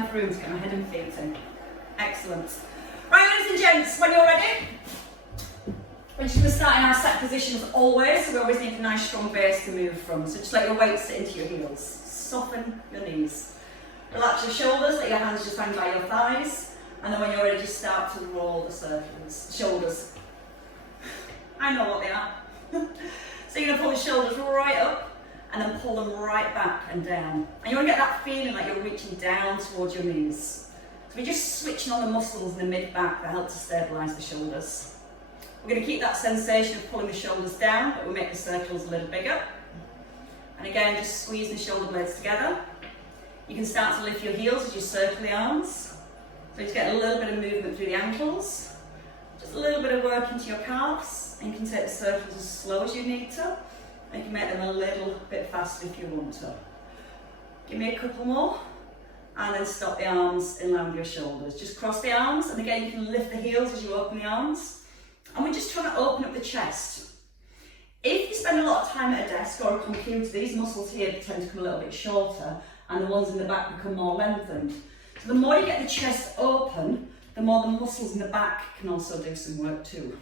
room to get my head and feet in. Excellent. Right, ladies and gents, when you're ready, we're just going to start in our set position as always, so we always need a nice strong base to move from. So just let your weight sit into your heels. Soften your knees. Relax your shoulders, let your hands just hang by your thighs, and then when you're ready, just start to roll the circles, shoulders. I know what they are. So you're going to pull the shoulders right up, and then pull them right back and down. And you want to get that feeling like you're reaching down towards your knees. So we're just switching on the muscles in the mid-back that help to stabilise the shoulders. We're going to keep that sensation of pulling the shoulders down, but we'll make the circles a little bigger. And again, just squeezing the shoulder blades together. You can start to lift your heels as you circle the arms. So just get a little bit of movement through the ankles. Just a little bit of work into your calves. And you can take the circles as slow as you need to. And you can make them a little bit faster if you want to. Give me a couple more. And then stop the arms in line with your shoulders. Just cross the arms, and again you can lift the heels as you open the arms. And we're just trying to open up the chest. If you spend a lot of time at a desk or a computer, these muscles here tend to become a little bit shorter, and the ones in the back become more lengthened. So the more you get the chest open, the more the muscles in the back can also do some work too.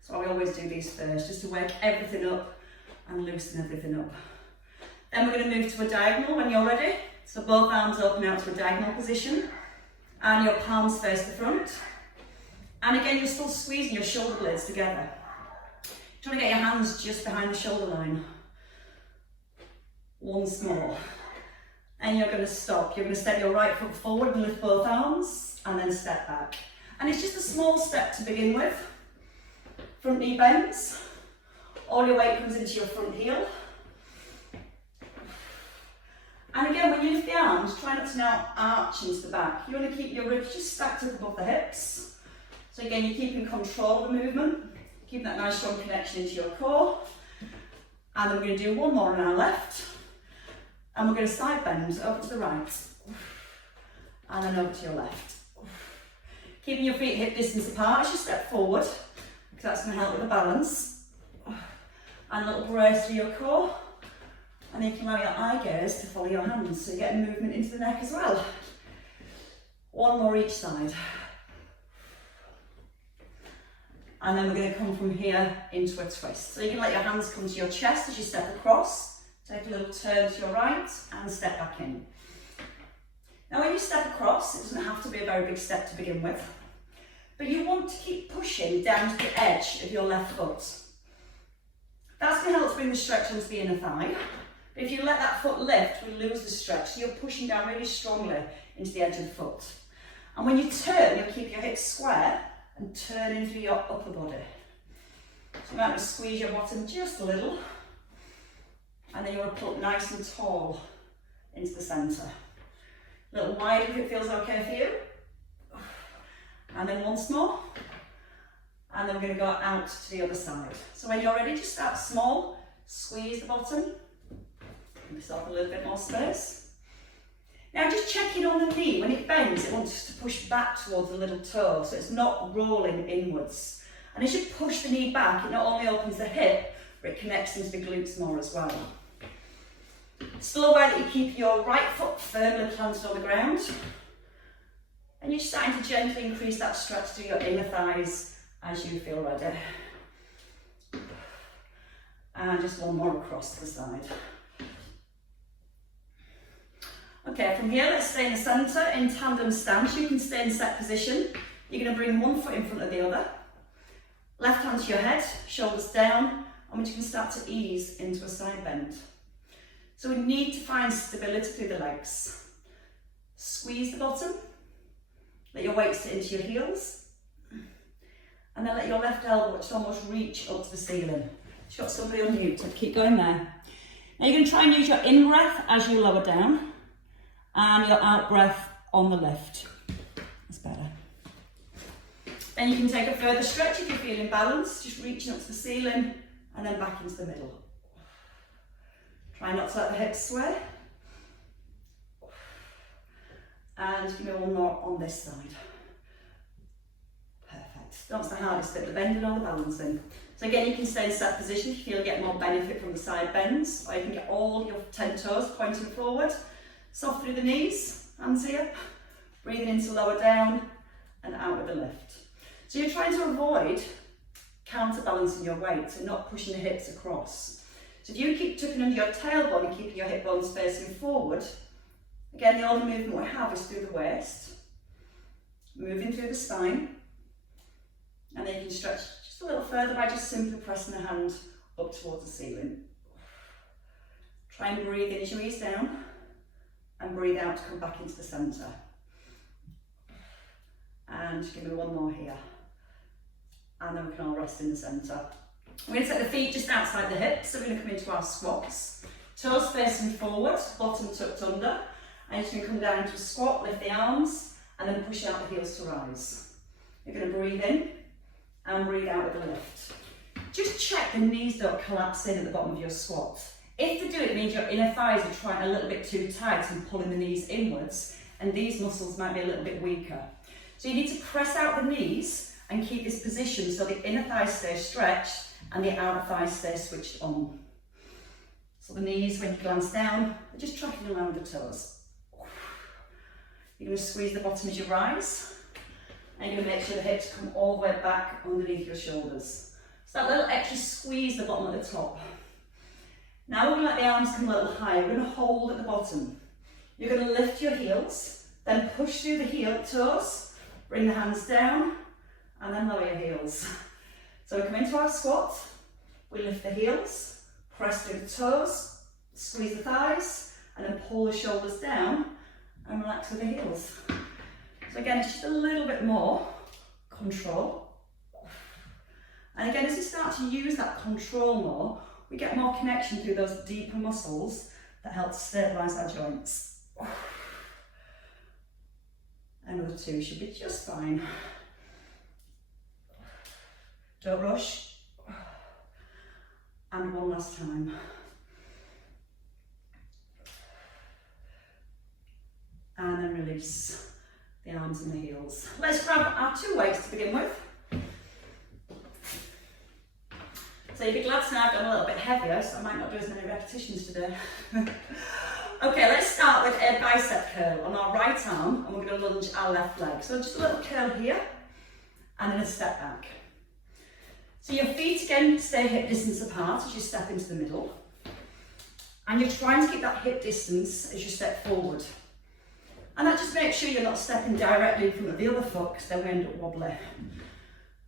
So I always do these first, just to wake everything up and loosen everything up. Then we're going to move to a diagonal when you're ready. So both arms open out to a diagonal position, and your palms face the front. And again, you're still squeezing your shoulder blades together. Trying to get your hands just behind the shoulder line. Once more. And you're going to stop. You're going to step your right foot forward and lift both arms, and then step back. And it's just a small step to begin with. Front knee bends. All your weight comes into your front heel. And again, when you lift the arms, try not to now arch into the back. You want to keep your ribs just stacked up above the hips. So again, you're keeping control of the movement, keeping that nice strong connection into your core. And then we're going to do one more on our left. And we're going to side bend over to the right. And then over to your left. Keeping your feet hip distance apart as you step forward, because that's going to help with the balance. And a little brace through your core. And then you can allow your eye gaze to follow your hands, so you get movement into the neck as well. One more each side. And then we're going to come from here into a twist. So you can let your hands come to your chest as you step across. Take a little turn to your right and step back in. Now when you step across, it doesn't have to be a very big step to begin with. But you want to keep pushing down to the edge of your left foot. That's going to help to bring the stretch onto the inner thigh. But if you let that foot lift, we lose the stretch. So you're pushing down really strongly into the edge of the foot. And when you turn, you'll keep your hips square and turn into your upper body. So you might want to squeeze your bottom just a little. And then you want to pull nice and tall into the centre. A little wider if it feels okay for you. And then once more. And then we're going to go out to the other side. So when you're ready, just start small. Squeeze the bottom. Give yourself a little bit more space. Now just checking on the knee. When it bends, it wants to push back towards the little toe, so it's not rolling inwards. And as you push the knee back, it not only opens the hip, but it connects into the glutes more as well. Still aware that you keep your right foot firmly planted on the ground. And you're starting to gently increase that stretch through your inner thighs as you feel ready. And just one more across to the side. Okay, from here, let's stay in the centre in tandem stance. You can stay in set position. You're going to bring one foot in front of the other. Left hand to your head, shoulders down, and we can start to ease into a side bend. So we need to find stability through the legs. Squeeze the bottom. Let your weight sit into your heels. And then let your left elbow just almost reach up to the ceiling. You've got somebody on mute, so keep going there. Now you're going to try and use your in breath as you lower down. And your out breath on the lift. That's better. Then you can take a further stretch if you're feeling balanced, just reaching up to the ceiling and then back into the middle. Try not to let the hips sway. And give me one more on this side. Perfect. That's the hardest bit, the bending or the balancing. So again, you can stay in set position if you feel you get more benefit from the side bends, or you can get all your 10 toes pointing forward. Soft through the knees, hands here, Breathing into lower down and out with the lift. So you're trying to avoid counterbalancing your weight, so not pushing the hips across. So if you keep tucking under your tailbone and keeping your hip bones facing forward, again, the only movement we have is through the waist, moving through the spine, and then you can stretch just a little further by just simply pressing the hand up towards the ceiling. Try and breathe in as you ease down, and breathe out to come back into the centre. And give me one more here. And then we can all rest in the centre. We're going to take the feet just outside the hips, so we're going to come into our squats. Toes facing forward, bottom tucked under. And you're just going to come down into a squat, lift the arms, and then push out the heels to rise. You're going to breathe in and breathe out with a lift. Just check the knees don't collapse in at the bottom of your squat. If they do, it means your inner thighs are trying a little bit too tight and pulling the knees inwards, and these muscles might be a little bit weaker. So you need to press out the knees and keep this position so the inner thighs stay stretched and the outer thighs stay switched on. So the knees, when you glance down, are just tracking around the toes. You're going to squeeze the bottom as you rise, and you're going to make sure the hips come all the way back underneath your shoulders. So that little extra squeeze the bottom at the top. Now we're going to let the arms come a little higher. We're going to hold at the bottom. You're going to lift your heels, then push through the heel toes, bring the hands down, and then lower your heels. So we come into our squat, we lift the heels, press through the toes, squeeze the thighs, and then pull the shoulders down and relax with the heels. So again, just a little bit more control. And again, as we start to use that control more, we get more connection through those deeper muscles that help to stabilise our joints. Another two should be just fine. Don't rush. And one last time. And then release the arms and the heels. Let's grab our two weights to begin with. So you'll be glad to know I've gone a little bit heavier, so I might not do as many repetitions today. Okay, let's start with a bicep curl on our right arm, and we're going to lunge our left leg. So just a little curl here, and then a step back. So your feet again stay hip distance apart as you step into the middle. And you're trying to keep that hip distance as you step forward. And that just makes sure you're not stepping directly in front of the other foot, because then we end up wobbly.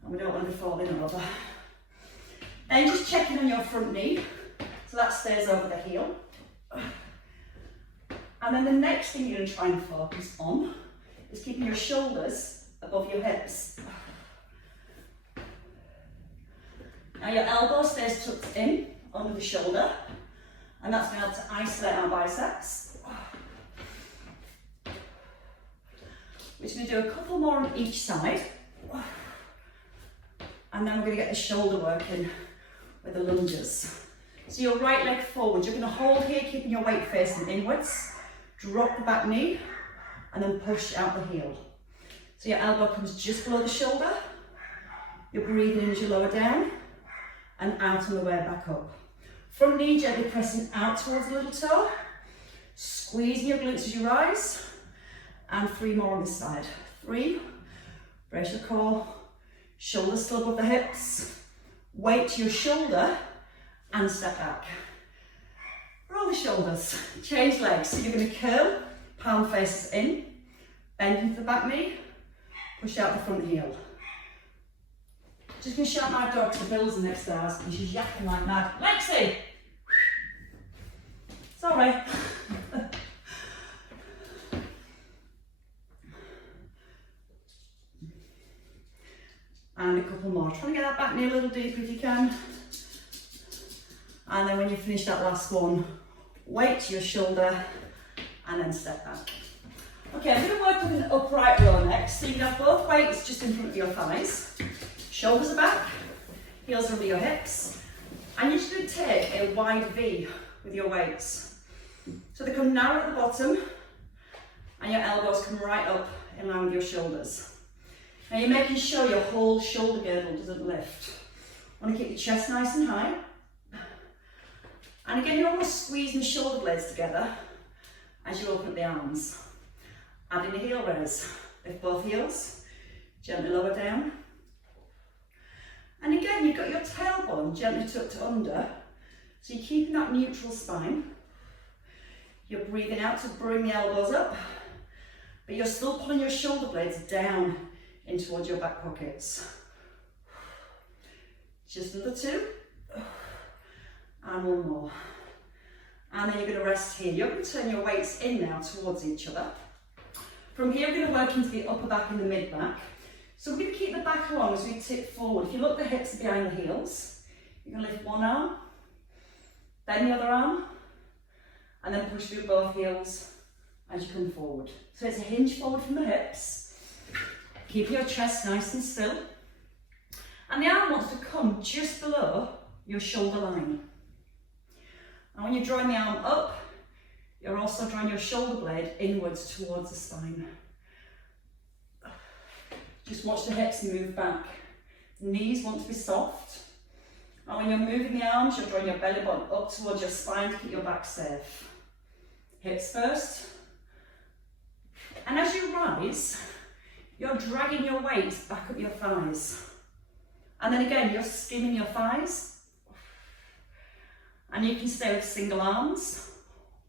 And we don't want to be falling over. Then just checking on your front knee, so that stays over the heel. And then the next thing you're going to try and focus on is keeping your shoulders above your hips. Now your elbow stays tucked in under the shoulder, and that's going to help to isolate our biceps. We're just going to do a couple more on each side, and then we're going to get the shoulder working with the lunges. So your right leg forward, you're going to hold here, keeping your weight facing inwards, drop the back knee, and then push out the heel. So your elbow comes just below the shoulder, you're breathing in as you lower down, and out on the way back up. Front knee gently pressing out towards the little toe, squeezing your glutes as you rise, and 3 more on this side. 3, brace your core, shoulders still above the hips, weight to your shoulder, and step back. Roll the shoulders, change legs. So you're going to curl, palm faces in, bend into the back knee, push out the front heel. Just going to shout my dog to Bills next to ours, and she's yapping like mad. Lexi! Sorry. And a couple more. Try and get that back knee a little deeper if you can. And then when you finish that last one, weight to your shoulder and then step back. Okay, I'm going to work with an upright row next. So you can have both weights just in front of your thighs. Shoulders are back, heels are under your hips. And you're just going to take a wide V with your weights. So they come narrow at the bottom and your elbows come right up in line with your shoulders. Now you're making sure your whole shoulder girdle doesn't lift. You want to keep your chest nice and high. And again, you're almost squeezing the shoulder blades together as you open up the arms. Adding a heel raise. Lift both heels, gently lower down. And again, you've got your tailbone gently tucked under, so you're keeping that neutral spine. You're breathing out to bring the elbows up, but you're still pulling your shoulder blades down in towards your back pockets. Just another 2, and 1 more. And then you're going to rest here. You're going to turn your weights in now towards each other. From here, we're going to work into the upper back and the mid back. So we're going to keep the back long as we tip forward. If you look, the hips are behind the heels. You're going to lift one arm, then the other arm, and then push through both heels as you come forward. So it's a hinge forward from the hips. Keep your chest nice and still. And the arm wants to come just below your shoulder line. And when you're drawing the arm up, you're also drawing your shoulder blade inwards towards the spine. Just watch the hips move back. The knees want to be soft. And when you're moving the arms, you're drawing your belly button up towards your spine to keep your back safe. Hips first. And as you rise, you're dragging your weight back up your thighs. And then again, you're skimming your thighs. And you can stay with single arms,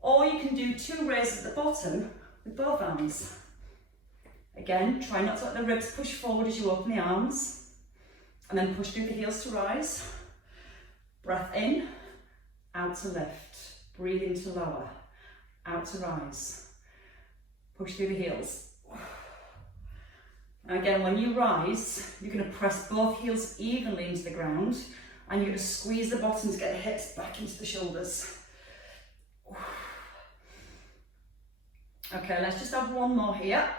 or you can do 2 raises at the bottom with both arms. Again, try not to let the ribs push forward as you open the arms, and then push through the heels to rise. Breath in, out to lift. Breathe in to lower, out to rise. Push through the heels. Now again, when you rise, you're going to press both heels evenly into the ground, and you're going to squeeze the bottom to get the hips back into the shoulders. Okay, let's just have 1 more here.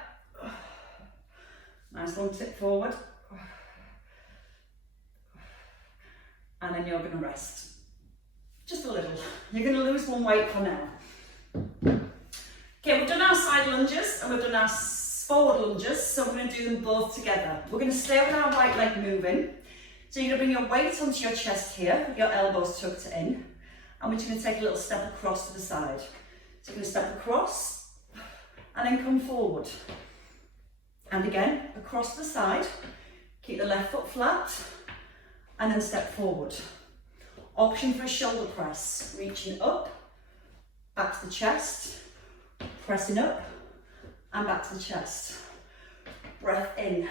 Nice long tip forward. And then you're going to rest. Just a little. You're going to lose 1 weight for now. Okay, we've done our side lunges and we've done our forward lunges, so we're going to do them both together. We're going to stay with our right leg moving. So you're going to bring your weight onto your chest here, with your elbows tucked in, and we're just going to take a little step across to the side. So you're going to step across, and then come forward. And again, across to the side, keep the left foot flat, and then step forward. Option for a shoulder press, reaching up, back to the chest, pressing up, and back to the chest. Breath in,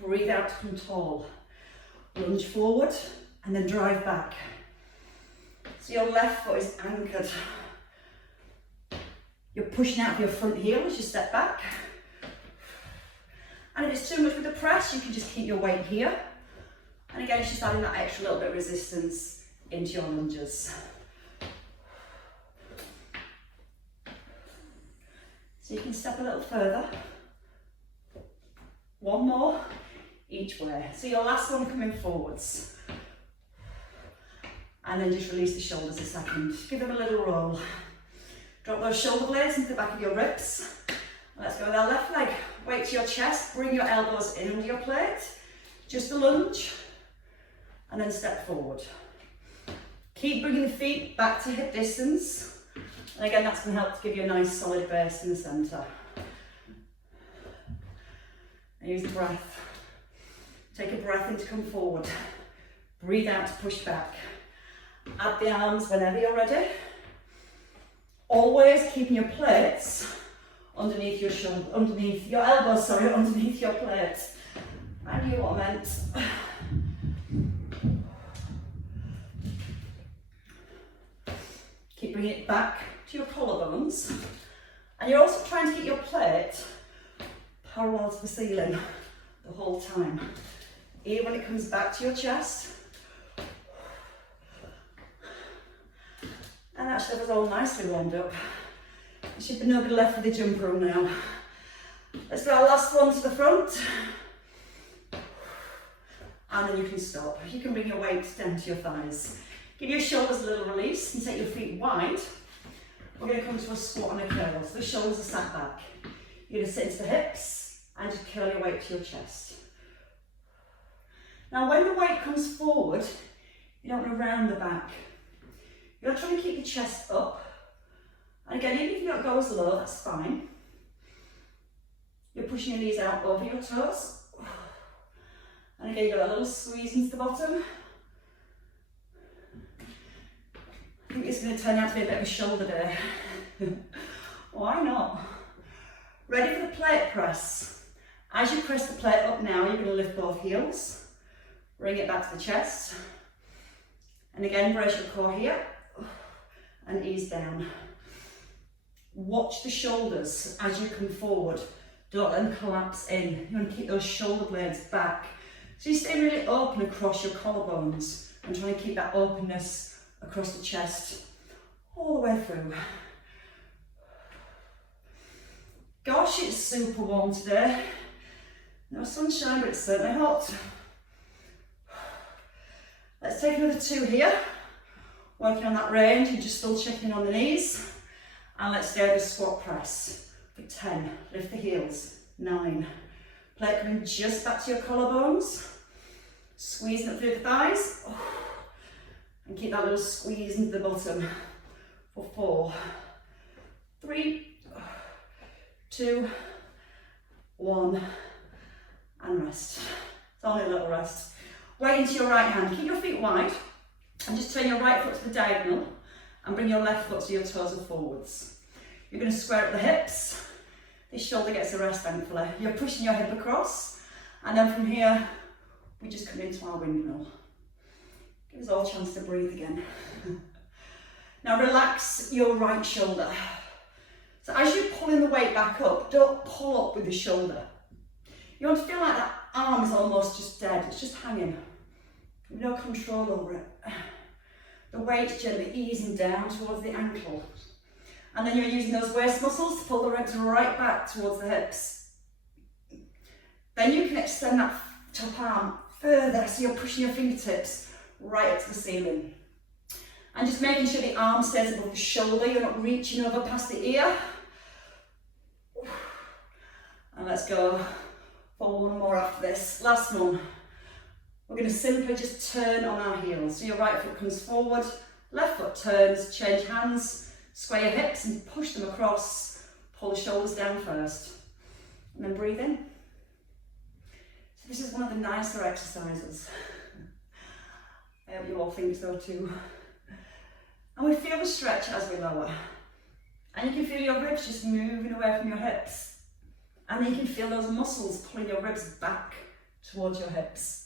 breathe out to come tall. Lunge forward and then drive back. So your left foot is anchored. You're pushing out of your front heel as you step back. And if it's too much with the press, you can just keep your weight here. And again, it's just adding that extra little bit of resistance into your lunges. So you can step a little further. 1 more. Each way. So your last one coming forwards. And then just release the shoulders a second. Give them a little roll. Drop those shoulder blades into the back of your ribs. Let's go with our left leg. Weight to your chest, bring your elbows in under your plate. Just a lunge. And then step forward. Keep bringing the feet back to hip distance. And again, that's going to help to give you a nice solid base in the centre. And use the breath. Take a breath in to come forward. Breathe out to push back. Add the arms whenever you're ready. Always keeping your plates underneath your shoulder, underneath your elbows, underneath your plates. I knew what I meant. Keep bringing it back to your collarbones. And you're also trying to keep your plate parallel to the ceiling the whole time. Even when it comes back to your chest. And actually that was all nicely warmed up. There should be nobody left with the jump room now. Let's do our last one to the front. And then you can stop. You can bring your weight down to your thighs. Give your shoulders a little release and take your feet wide. We're going to come to a squat and a curl. So the shoulders are sat back. You're going to sit into the hips and just curl your weight to your chest. Now when the weight comes forward, you don't want to round the back. You're trying to keep your chest up. And again, even if you don't go as low, that's fine. You're pushing your knees out over your toes. And again, you've got a little squeeze into the bottom. I think it's going to turn out to be a bit of a shoulder day. Why not? Ready for the plate press. As you press the plate up now, you're going to lift both heels. Bring it back to the chest. And again, brace your core here. And ease down. Watch the shoulders as you come forward. Don't let them collapse in. You want to keep those shoulder blades back. So you stay really open across your collarbones and try and keep that openness across the chest all the way through. Gosh, it's super warm today. No sunshine, but it's certainly hot. Let's take another 2 here. Working on that range and just still checking on the knees. And let's do the squat press for 10. Lift the heels. 9. Plate coming just back to your collarbones. Squeezing it through the thighs. And keep that little squeeze into the bottom for 4, 3, 2, 1. And rest. It's only a little rest. Weight into your right hand. Keep your feet wide. And just turn your right foot to the diagonal. And bring your left foot so your toes are forwards. You're going to square up the hips. This shoulder gets a rest, thankfully. You're pushing your hip across. And then from here, we just come into our windmill. Give us all a chance to breathe again. Now relax your right shoulder. So as you're pulling the weight back up, don't pull up with the shoulder. You want to feel like that arm is almost just dead. It's just hanging. No control over it. The weight's gently easing down towards the ankle. And then you're using those waist muscles to pull the ribs right back towards the hips. Then you can extend that top arm further, so you're pushing your fingertips right up to the ceiling. And just making sure the arm stays above the shoulder, you're not reaching over past the ear. And let's go for 1 more after this. Last one. We're going to simply just turn on our heels. So your right foot comes forward, left foot turns, change hands, square your hips and push them across. Pull the shoulders down first. And then breathe in. So this is one of the nicer exercises. I hope you all think so too. And we feel the stretch as we lower. And you can feel your ribs just moving away from your hips. And then you can feel those muscles pulling your ribs back towards your hips.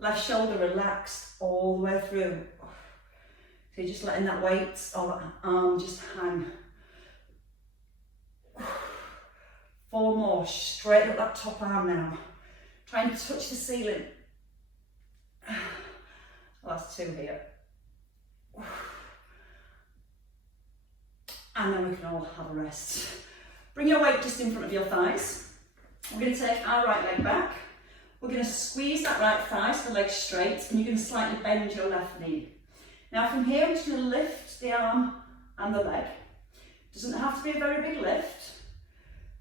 Left shoulder relaxed all the way through. So you're just letting that weight or that arm just hang. 4 more, straighten up that top arm now. Try and touch the ceiling. Last 2 here. And then we can all have a rest. Bring your weight just in front of your thighs. We're going to take our right leg back. We're going to squeeze that right thigh so the leg's straight, and you're going to slightly bend your left knee. Now from here, I'm just going to lift the arm and the leg. Doesn't have to be a very big lift,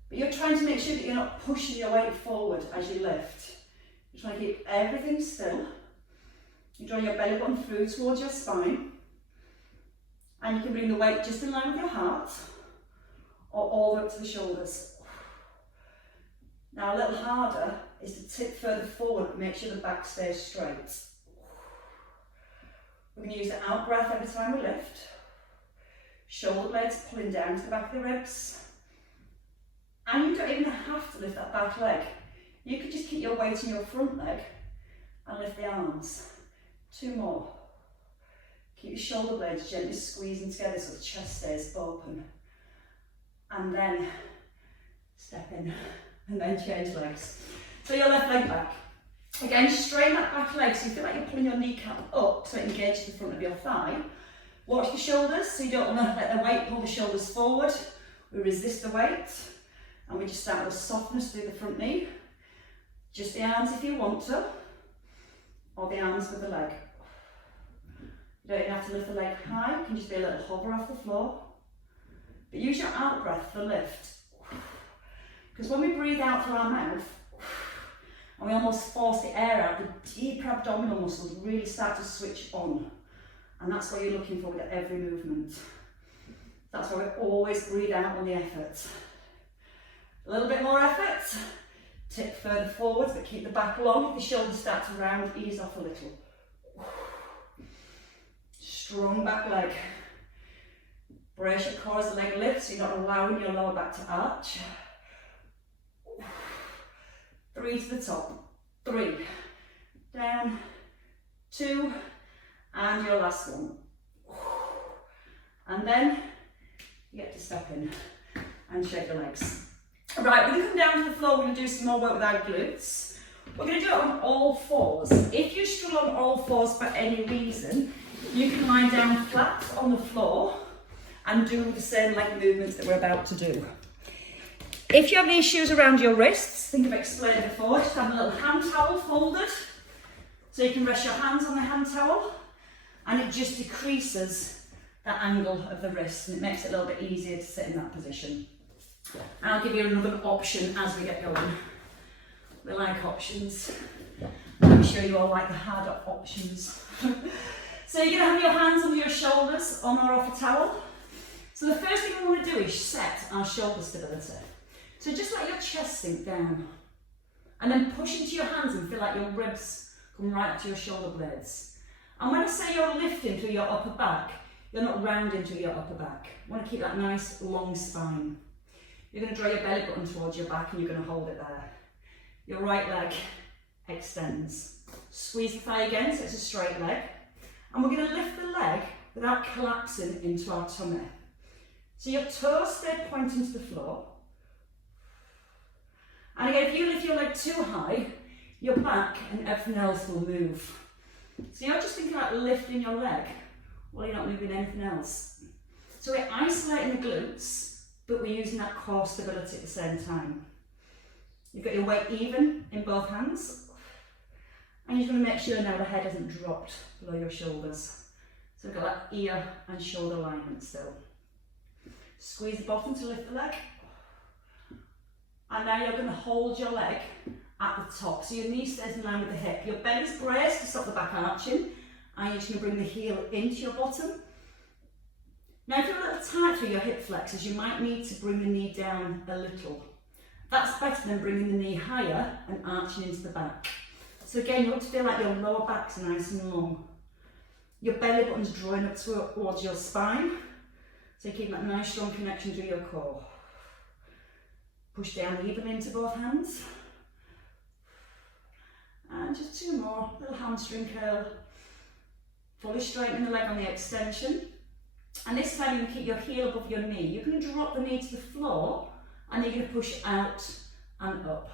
but you're trying to make sure that you're not pushing your weight forward as you lift. You're trying to keep everything still. You draw your belly button through towards your spine, and you can bring the weight just in line with your heart, or all the way up to the shoulders. Now a little harder is to tip further forward and make sure the back stays straight. We're going to use the out breath every time we lift. Shoulder blades pulling down to the back of the ribs. And you don't even have to lift that back leg. You could just keep your weight in your front leg and lift the arms. 2 more. Keep your shoulder blades gently squeezing together so the chest stays open. And then step in and then change legs. So your left leg back. Again, straighten that back leg so you feel like you're pulling your kneecap up so it engages the front of your thigh. Watch the shoulders, so you don't want to let the weight pull the shoulders forward. We resist the weight and we just start with softness through the front knee. Just the arms if you want to, or the arms with the leg. You don't even have to lift the leg high, it can just be a little hover off the floor. But use your out breath for the lift. Because when we breathe out through our mouth, and we almost force the air out, the deeper abdominal muscles really start to switch on. And that's what you're looking for with every movement. That's why we always breathe out on the effort. A little bit more effort. Tip further forwards, but keep the back long. If the shoulders start to round, ease off a little. Strong back leg. Brace your core as the leg lifts, so you're not allowing your lower back to arch. 3 to the top. 3. Down. 2. And your last one. And then you get to step in and shake the legs. Right, we're going to come down to the floor. We're going to do some more work with our glutes. We're going to do it on all fours. If you struggle on all fours for any reason, you can lie down flat on the floor and do the same leg movements that we're about to do. If you have any issues around your wrists, think I've explained before, just have a little hand towel folded so you can rest your hands on the hand towel, and it just decreases the angle of the wrist and it makes it a little bit easier to sit in that position. And I'll give you another option as we get going. We like options. I'm sure you all like the harder options. So you're going to have your hands under your shoulders on or off a towel. So the first thing we want to do is set our shoulder stability. So just let your chest sink down. And then push into your hands and feel like your ribs come right up to your shoulder blades. And when I say you're lifting through your upper back, you're not rounding through your upper back. You want to keep that nice long spine. You're going to draw your belly button towards your back and you're going to hold it there. Your right leg extends. Squeeze the thigh again so it's a straight leg. And we're going to lift the leg without collapsing into our tummy. So your toes stay pointing to the floor. And again, if you lift your leg too high, your back and everything else will move. So you're just thinking about lifting your leg while you're not moving anything else. So we're isolating the glutes, but we're using that core stability at the same time. You've got your weight even in both hands. And you're going to make sure now the head hasn't dropped below your shoulders. So we've got that ear and shoulder alignment still. Squeeze the bottom to lift the leg. And now you're going to hold your leg at the top. So your knee stays in line with the hip. Your belly's braced to stop the back arching. And you're just going to bring the heel into your bottom. Now if you're a little tight through your hip flexors, you might need to bring the knee down a little. That's better than bringing the knee higher and arching into the back. So again, you want to feel like your lower back's nice and long. Your belly button's drawing up towards your spine. So you keep that nice strong connection to your core. Push down evenly into both hands. And just 2 more, little hamstring curl. Fully straighten the leg on the extension. And this time you can keep your heel above your knee. You can drop the knee to the floor and you're going to push out and up.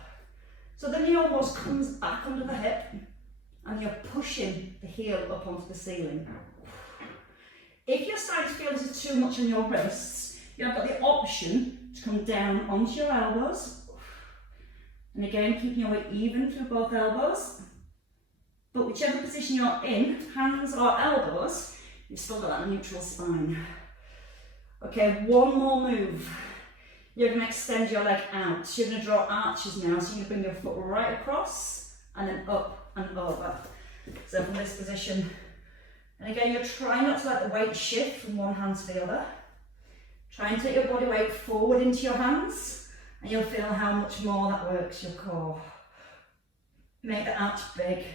So the knee almost comes back under the hip and you're pushing the heel up onto the ceiling. If you're starting to feel this is too much on your wrists, you've got the option to come down onto your elbows. And again, keeping your weight even through both elbows. But whichever position you're in, hands or elbows, you've still got that neutral spine. Okay, 1 more move. You're going to extend your leg out. So you're going to draw arches now. So you're going to bring your foot right across and then up and over. So from this position. And again, you're trying not to let the weight shift from one hand to the other. Try and take your body weight forward into your hands and you'll feel how much more that works your core. Make the arch big.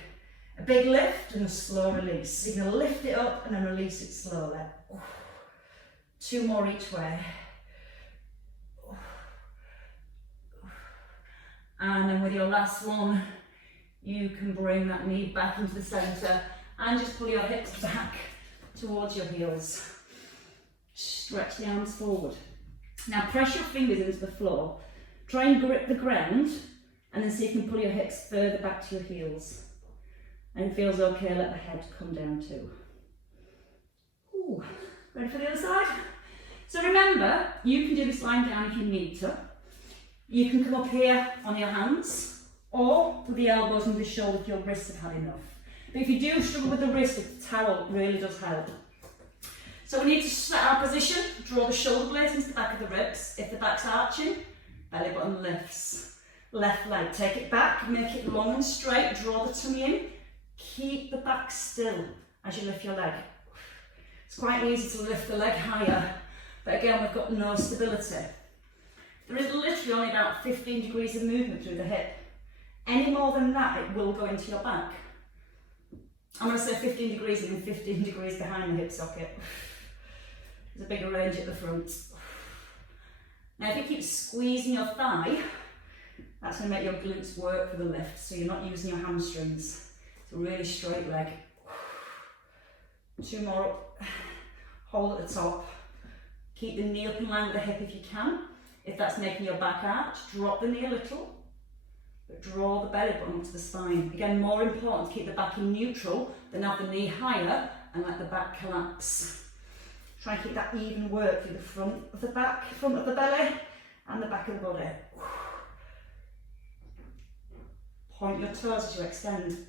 A big lift and a slow release. So you're going to lift it up and then release it slowly. 2 more each way. And then with your last one, you can bring that knee back into the centre and just pull your hips back towards your heels. Stretch the arms forward. Now press your fingers into the floor. Try and grip the ground and then see if you can pull your hips further back to your heels. And if it feels okay, let the head come down too. Ooh, ready for the other side? So remember, you can do this lying down if you need to. You can come up here on your hands or with the elbows and the shoulder if your wrists have had enough. But if you do struggle with the wrist, the towel really does help. So we need to set our position, draw the shoulder blades into the back of the ribs. If the back's arching, belly button lifts. Left leg, take it back, make it long and straight, draw the tummy in. Keep the back still as you lift your leg. It's quite easy to lift the leg higher, but again, we've got no stability. There is literally only about 15 degrees of movement through the hip. Any more than that, it will go into your back. I'm going to say 15 degrees and then 15 degrees behind the hip socket. There's a bigger range at the front. Now if you keep squeezing your thigh, that's going to make your glutes work for the lift, so you're not using your hamstrings. It's a really straight leg. 2 more up. Hold at the top. Keep the knee up in line with the hip if you can. If that's making your back arch, drop the knee a little, but draw the belly button onto the spine. Again, more important to keep the back in neutral than have the knee higher and let the back collapse. Try and keep that even work through the front of the back, front of the belly and the back of the body. Point your toes as you extend.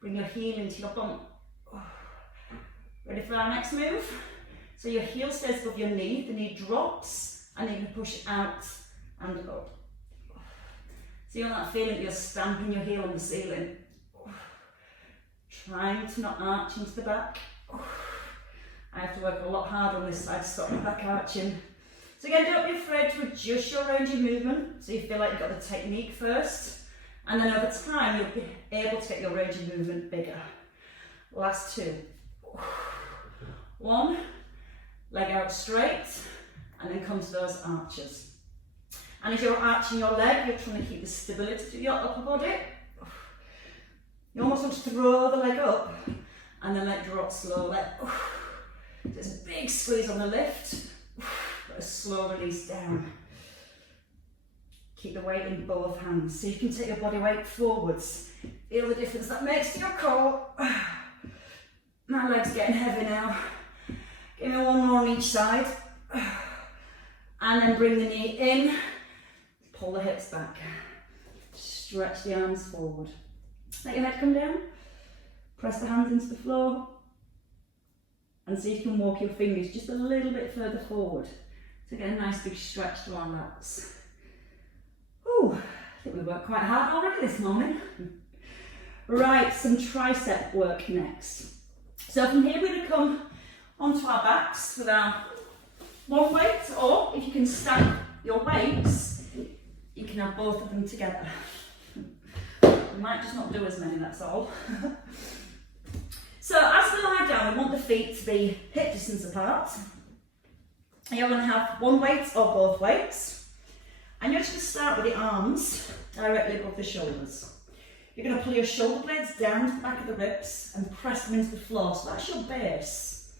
Bring your heel into your bump. Ready for our next move? So your heel stays above your knee, the knee drops, and then you push out and up. So you want that feeling that you're stamping your heel on the ceiling. Trying to not arch into the back. I have to work a lot harder on this side to stop my back arching. So again, don't be afraid to adjust your range of movement so you feel like you've got the technique first, and then over time you'll be able to get your range of movement bigger. Last 2. 1, leg out straight, and then come to those arches. And if you're arching your leg, you're trying to keep the stability to your upper body. You almost want to throw the leg up and then let drop slowly. There's a big squeeze on the lift, but a slow release down. Keep the weight in both hands so you can take your body weight forwards. Feel the difference that makes to your core. My leg's getting heavy now. Give me 1 more on each side. And then bring the knee in. Pull the hips back. Stretch the arms forward. Let your head come down. Press the hands into the floor. And see if you can walk your fingers just a little bit further forward to get a nice big stretch to our lats. Ooh, I think we worked quite hard already this morning. Right, some tricep work next. So from here we're going to come onto our backs with our 1 weight, or if you can stack your weights, you can have both of them together. We might just not do as many, that's all. So as we lie down, we want the feet to be hip distance apart. And you're going to have 1 weight or both weights. And you're just going to start with the arms directly above the shoulders. You're going to pull your shoulder blades down to the back of the ribs and press them into the floor, so that's your base.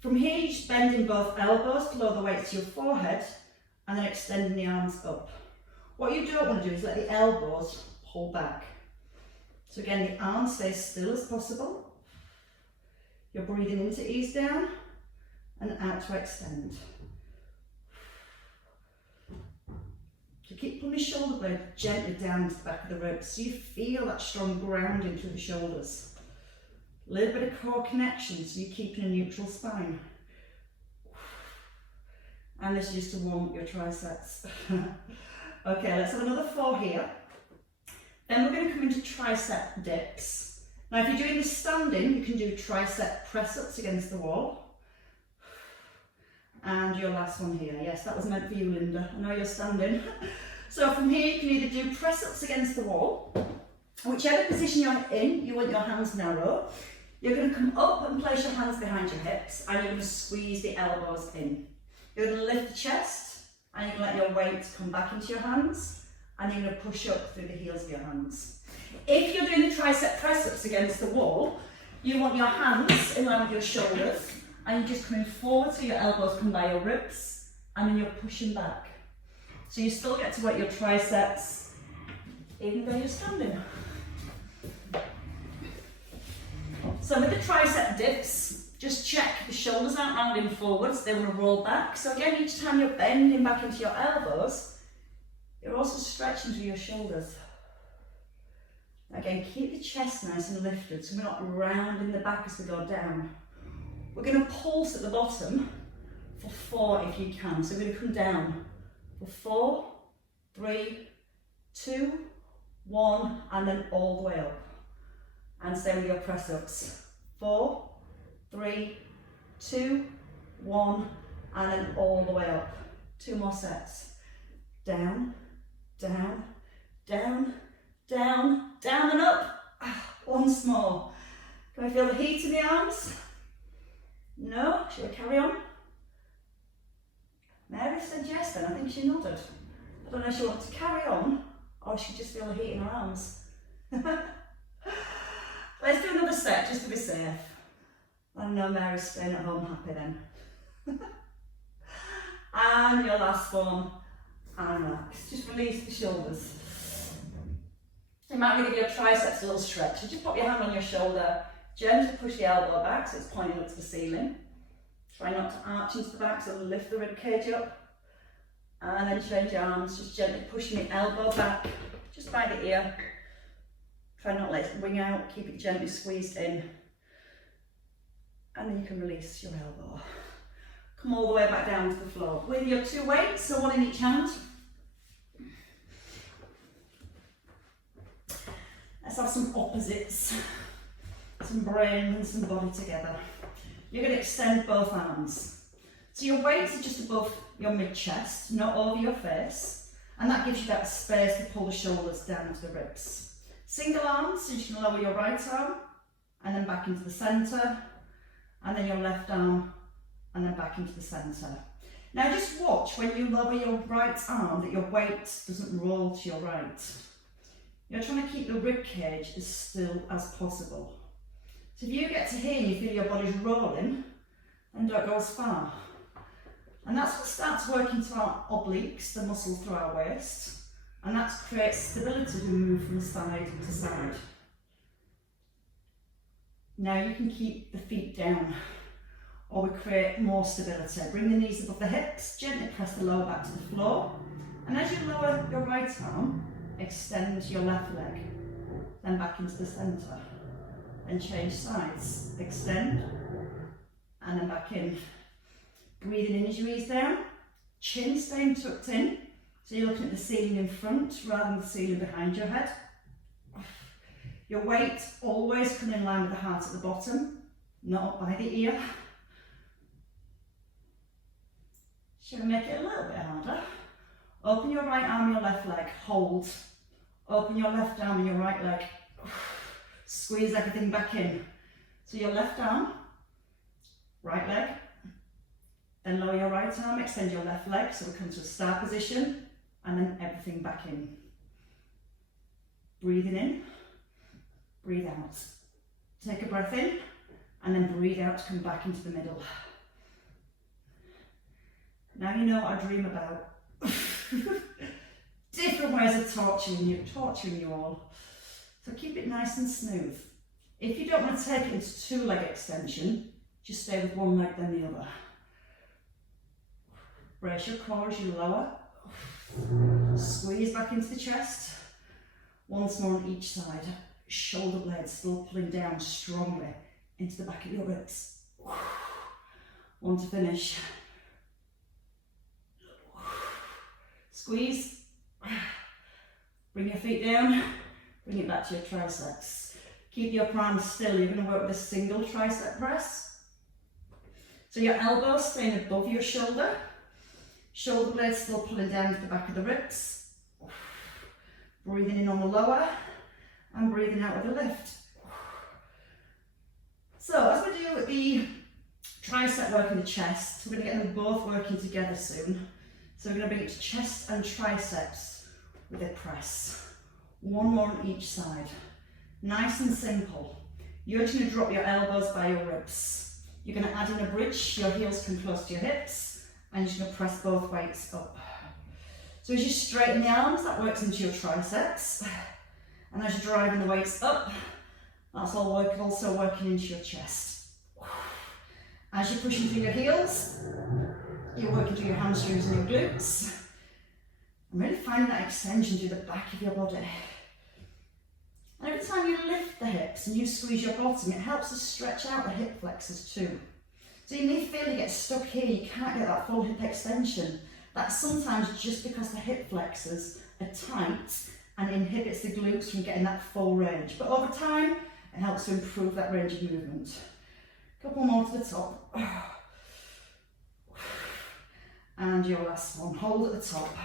From here, you're just bending both elbows to lower the weight to your forehead and then extending the arms up. What you don't want to do is let the elbows pull back. So again, the arms stay as still as possible. You're breathing in to ease down and out to extend. So keep pulling your shoulder blade gently down to the back of the ribs so you feel that strong grounding through the shoulders. A little bit of core connection so you're keeping a neutral spine. And this is just to warm up your triceps. Okay, let's have another 4 here. Then we're going to come into tricep dips. Now if you're doing this standing, you can do tricep press-ups against the wall. And your last one here. Yes, that was meant for you, Linda. I know you're standing. So from here you can either do press-ups against the wall. Whichever position you're in, you want your hands narrow. You're going to come up and place your hands behind your hips and you're going to squeeze the elbows in. You're going to lift the chest and you're going to let your weight come back into your hands and you're going to push up through the heels of your hands. If you're doing the tricep press-ups against the wall, you want your hands in line with your shoulders and you're just coming forward so your elbows come by your ribs and then you're pushing back. So you still get to work your triceps even though you're standing. So with the tricep dips, just check the shoulders aren't rounding forwards, they want to roll back. So again, each time you're bending back into your elbows, you're also stretching through your shoulders. Again, keep the chest nice and lifted so we're not rounding the back as we go down. We're going to pulse at the bottom for 4 if you can. So we're going to come down for 4, 3, 2, 1, and then all the way up. And same with your press-ups. 4, 3, 2, 1, and then all the way up. 2 more sets. Down, down, down, down, down and up. Once more. Can I feel the heat in the arms? No? Shall we carry on? Mary said yes then, I think she nodded. I don't know if she wants to carry on or she just feel the heat in her arms. Let's do another set just to be safe. I know Mary's staying at home happy then. And your last one, and relax. Just release the shoulders. It might really give your triceps a little stretch. So just put your hand on your shoulder, gently push the elbow back so it's pointing up to the ceiling. Try not to arch into the back, so lift the rib cage up. And then change your arms, just gently pushing the elbow back, just by the ear. Try not to let it wing out, keep it gently squeezed in. And then you can release your elbow. Come all the way back down to the floor. With your 2 weights, so 1 in each hand. Let's have some opposites. Some brain and some body together. You're going to extend both arms. So your weights are just above your mid-chest, not over your face. And that gives you that space to pull the shoulders down to the ribs. Single arm, so you can lower your right arm, and then back into the centre. And then your left arm, and then back into the centre. Now just watch when you lower your right arm that your weight doesn't roll to your right. You're trying to keep the rib cage as still as possible. So if you get to here and you feel your body's rolling, then don't go as far. And that's what starts working to our obliques, the muscles through our waist, and that creates stability to move from side to side. Now you can keep the feet down, or we create more stability. Bring the knees above the hips, gently press the lower back to the floor, and as you lower your right arm, extend your left leg, then back into the centre, and change sides. Extend, and then back in. Breathing in as you ease down, chin staying tucked in, so you're looking at the ceiling in front rather than the ceiling behind your head. Your weight always come in line with the heart at the bottom, not up by the ear. Shall we make it a little bit harder? Open your right arm and your left leg, hold. Open your left arm and your right leg. Squeeze everything back in. So your left arm, right leg, then lower your right arm, extend your left leg so we come to a star position, and then everything back in. Breathing in, breathe out. Take a breath in, and then breathe out to come back into the middle. Now you know what I dream about. Different ways of torturing you all. So keep it nice and smooth. If you don't want to take it into 2-leg extension, just stay with 1 leg then the other. Brace your core as you lower. Squeeze back into the chest. Once more on each side. Shoulder blades still pulling down strongly into the back of your ribs. 1 to finish. Squeeze. Bring your feet down. Bring it back to your triceps. Keep your palms still. You're going to work with a single tricep press. So your elbows staying above your shoulder. Shoulder blades still pulling down to the back of the ribs. Breathing in on the lower and breathing out with the lift. So as we do the tricep work in the chest, we're going to get them both working together soon. So we're going to bring it to chest and triceps with a press. 1 more on each side. Nice and simple. You're just going to drop your elbows by your ribs. You're going to add in a bridge, your heels come close to your hips, and you're just going to press both weights up. So as you straighten the arms, that works into your triceps. And as you're driving the weights up, that's also working into your chest. As you're pushing through your heels, you're working through your hamstrings and your glutes. And really finding that extension through the back of your body. And every time you lift the hips and you squeeze your bottom, it helps to stretch out the hip flexors too. So you may feel you get stuck here, you can't get that full hip extension. That's sometimes just because the hip flexors are tight and inhibits the glutes from getting that full range. But over time, it helps to improve that range of movement. Couple more to the top. And your last one, hold at the top.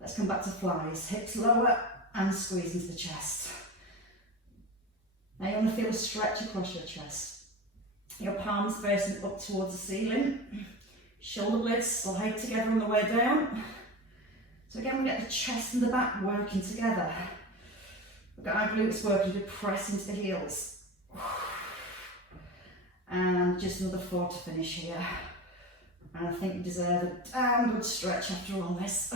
Let's come back to flies. Hips lower and squeeze into the chest. Now you want to feel a stretch across your chest. Your palms facing up towards the ceiling. Shoulder blades slide together on the way down. So again, we get the chest and the back working together. We've got our glutes working to press into the heels. And just another 4 to finish here. And I think you deserve a damn good stretch after all this.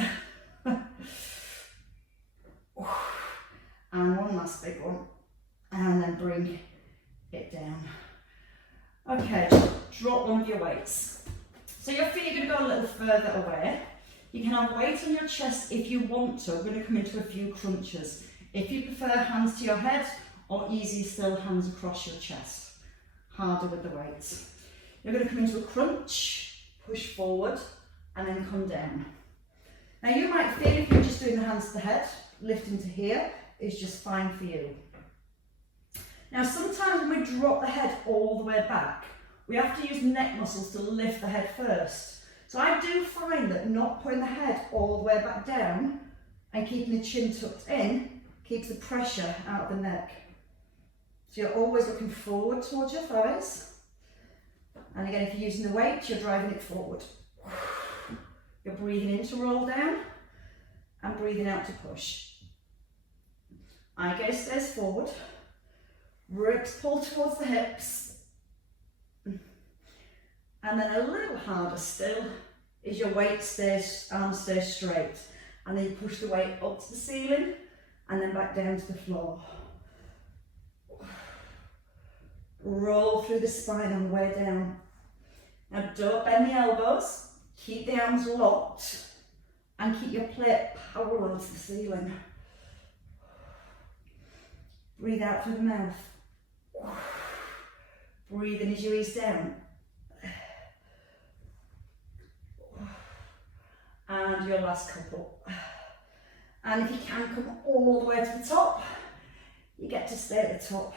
And one last big one. And then bring it down. Okay, drop one of your weights. So your feet are going to go a little further away. You can have weight on your chest if you want to. We're going to come into a few crunches. If you prefer hands to your head, or easy still hands across your chest. Harder with the weights. You're going to come into a crunch, push forward, and then come down. Now you might feel if you're just doing the hands to the head, lifting to here is just fine for you. Now sometimes when we drop the head all the way back, we have to use neck muscles to lift the head first. So I do find that not putting the head all the way back down and keeping the chin tucked in keeps the pressure out of the neck. So you're always looking forward towards your thighs. And again, if you're using the weight, you're driving it forward. You're breathing in to roll down and breathing out to push. Eye gaze stays forward. Ribs pull towards the hips. And then a little harder still is your weight arms stay straight. And then you push the weight up to the ceiling and then back down to the floor. Roll through the spine on the way down. Now don't bend the elbows, keep the arms locked and keep your plate parallel to the ceiling. Breathe out through the mouth. Breathe in as you ease down. And your last couple. And if you can come all the way to the top, you get to stay at the top.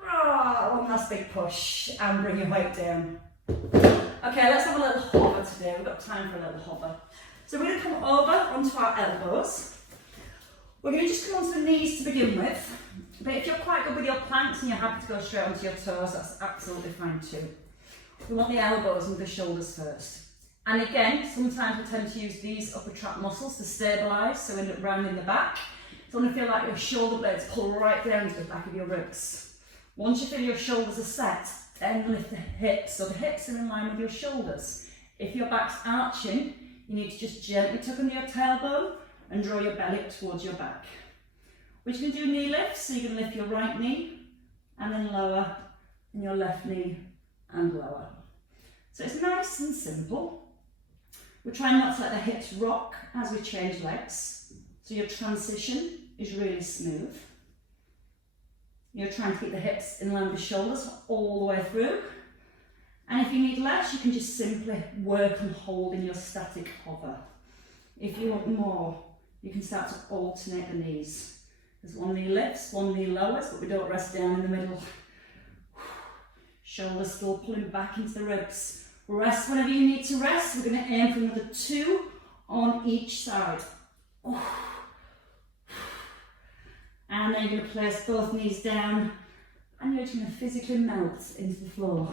One last big push and bring your weight down. Okay, let's have a little hover today. We've got time for a little hover. So we're going to come over onto our elbows. We're going to just come onto the knees to begin with. But if you're quite good with your planks and you're happy to go straight onto your toes, that's absolutely fine too. We want the elbows and the shoulders first. And again, sometimes we tend to use these upper trap muscles to stabilise, so end up rounding the back. So want to feel like your shoulder blades pull right down to the back of your ribs. Once you feel your shoulders are set, then lift the hips, so the hips are in line with your shoulders. If your back's arching, you need to just gently tuck under your tailbone and draw your belly up towards your back. We can do knee lifts, so you can lift your right knee and then lower, and your left knee and lower. So it's nice and simple. We're trying not to let the hips rock as we change legs, so your transition is really smooth. You're trying to keep the hips in line with the shoulders all the way through. And if you need less, you can just simply work and hold in your static hover. If you want more, you can start to alternate the knees. There's one knee lifts, one knee lowers, but we don't rest down in the middle. Shoulders still pulling back into the ribs. Rest whenever you need to rest. We're going to aim for another 2 on each side. And then you're going to place both knees down and you're just going to physically melt into the floor.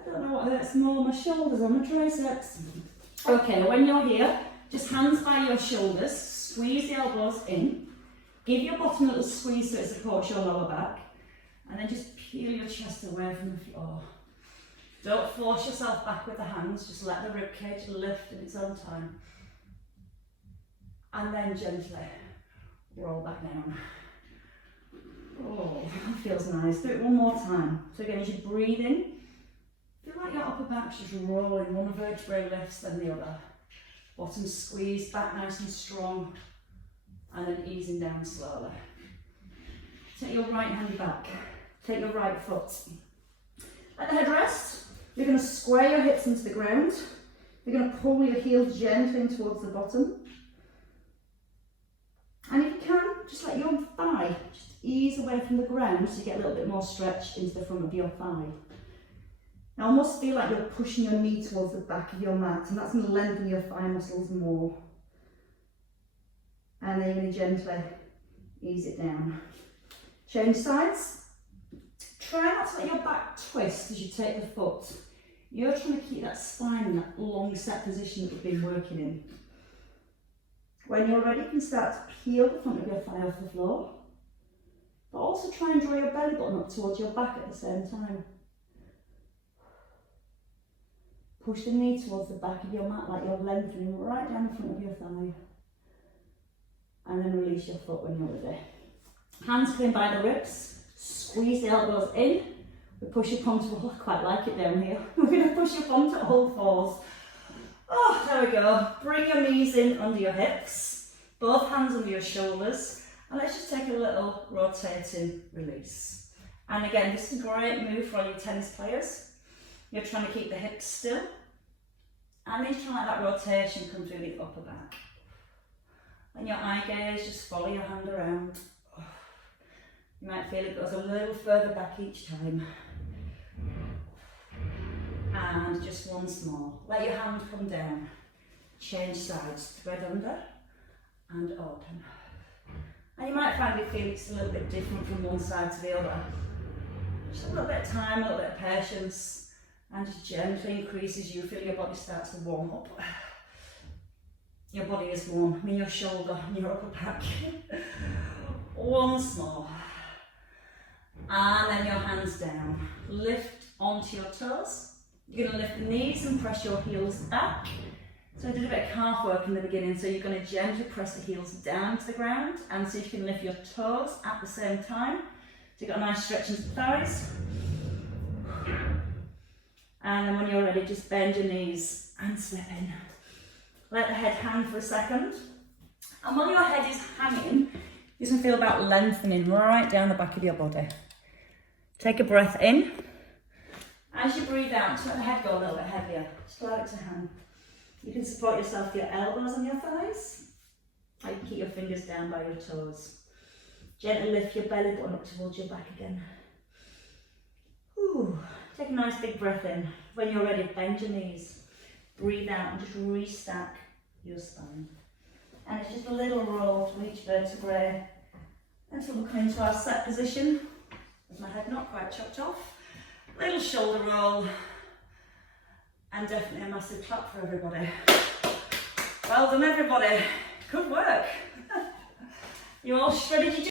I don't know what hurts more, my shoulders or my triceps. Okay, when you're here, just hands by your shoulders, squeeze the elbows in, give your bottom a little squeeze so it supports your lower back, and then just peel your chest away from the floor. Don't force yourself back with the hands, just let the ribcage lift in its own time. And then gently roll back down. Oh, that feels nice. Do it one more time. So again, as you breathe in, feel like your upper back's just rolling. One vertebrae lifts, then the other. Bottom squeeze, back nice and strong. And then easing down slowly. Take your right hand back. Take your right foot. Let the head rest. You're going to square your hips into the ground. You're going to pull your heels gently in towards the bottom. And if you can, just let your thigh just ease away from the ground so you get a little bit more stretch into the front of your thigh. Now almost feel like you're pushing your knee towards the back of your mat, and that's going to lengthen your thigh muscles more. And then you're going to gently ease it down. Change sides. Try not to let your back twist as you take the foot. You're trying to keep that spine in that long set position that we've been working in. When you're ready, you can start to peel the front of your thigh off the floor, but also try and draw your belly button up towards your back at the same time. Push the knee towards the back of your mat like you're lengthening right down the front of your thigh. And then release your foot when you're ready. Hands clean by the ribs, squeeze the elbows in. We push up onto, I quite like it down here. We're going to push up onto all fours. Oh, there we go. Bring your knees in under your hips, both hands under your shoulders, and let's just take a little rotating release. And again, this is a great move for all you tennis players. You're trying to keep the hips still, and then try that rotation come through the upper back. And your eye gaze, just follow your hand around. You might feel it goes a little further back each time. And just once more, let your hand come down. Change sides, thread under and open. And you might find it feels a little bit different from one side to the other. Just a little bit of time, a little bit of patience, and just gently increase as you feel your body starts to warm up. Your body is warm, I mean your shoulder and your upper back. Once more. And then your hands down. Lift onto your toes. You're going to lift the knees and press your heels back. So I did a bit of calf work in the beginning, so you're going to gently press the heels down to the ground and see if you can lift your toes at the same time. So you've got a nice stretch into the thighs. And then when you're ready, just bend your knees and slip in. Let the head hang for a second. And when your head is hanging, you're going to feel about lengthening right down the back of your body. Take a breath in. As you breathe out, just let the head go a little bit heavier. Just allow it to hang. You can support yourself with your elbows on your thighs. Or you can keep your fingers down by your toes. Gently lift your belly button up towards your back again. Ooh. Take a nice big breath in. When you're ready, bend your knees. Breathe out and just restack your spine. And it's just a little roll to each vertebrae until we come into our set position. With my head not quite chopped off. Little shoulder roll. And definitely a massive clap for everybody. Well done everybody. Good work. You all shredded your